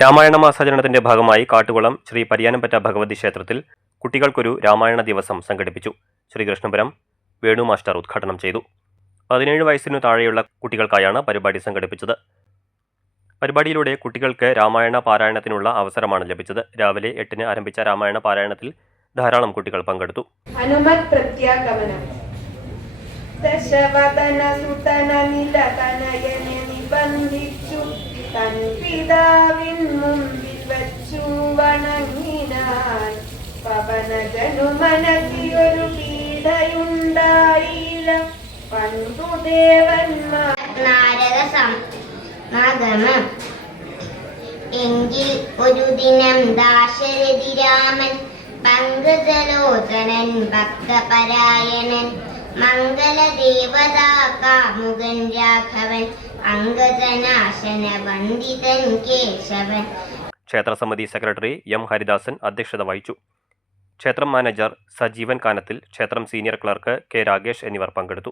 രാമായണ മാസാചരണത്തിന്റെ ഭാഗമായി കാട്ടുകുളം ശ്രീ പരിയാനംപറ്റ ഭഗവതി ക്ഷേത്രത്തിൽ കുട്ടികൾക്കൊരു രാമായണ ദിവസം സംഘടിപ്പിച്ചു. ശ്രീകൃഷ്ണപുരം വേണു മാസ്റ്റർ ഉദ്ഘാടനം ചെയ്തു. പതിനേഴ് വയസ്സിനു താഴെയുള്ള കുട്ടികൾക്കായാണ് പരിപാടി സംഘടിപ്പിച്ചത്. പരിപാടിയിലൂടെ കുട്ടികൾക്ക് രാമായണ പാരായണത്തിനുള്ള അവസരമാണ് ലഭിച്ചത്. രാവിലെ എട്ടിന് ആരംഭിച്ച രാമായണ പാരായണത്തിൽ ധാരാളം കുട്ടികൾ പങ്കെടുത്തു. ഹനുമത് പ്രത്യാഗമനം സുതന നിലതനയനെ നിബന്ധിച്ചു തൻ പിതാവിൻ പവനജനു മനസ്സിലൊരു പീഡയുണ്ടായില്ല പണ്ടു ദേവന്മാർ നാരക സമാഗമം എങ്കിൽ ഒരു ദിനം ദാശരഥി രാമൻ പങ്കജലോചനൻ ഭക്തപരായണൻ മംഗളദേവതാ കാമുകൻ രാഘവൻ അംഗജനാശന വന്ദിതൻ കേശവൻ. ക്ഷേത്രസമിതി സെക്രട്ടറി എം ഹരിദാസൻ അധ്യക്ഷത വഹിച്ചു. ക്ഷേത്രം മാനേജർ സജീവൻ കാനത്തിൽ ക്ഷേത്രം സീനിയർ ക്ലർക്ക് കെ രാഗേഷ് എന്നിവർ പങ്കെടുത്തു.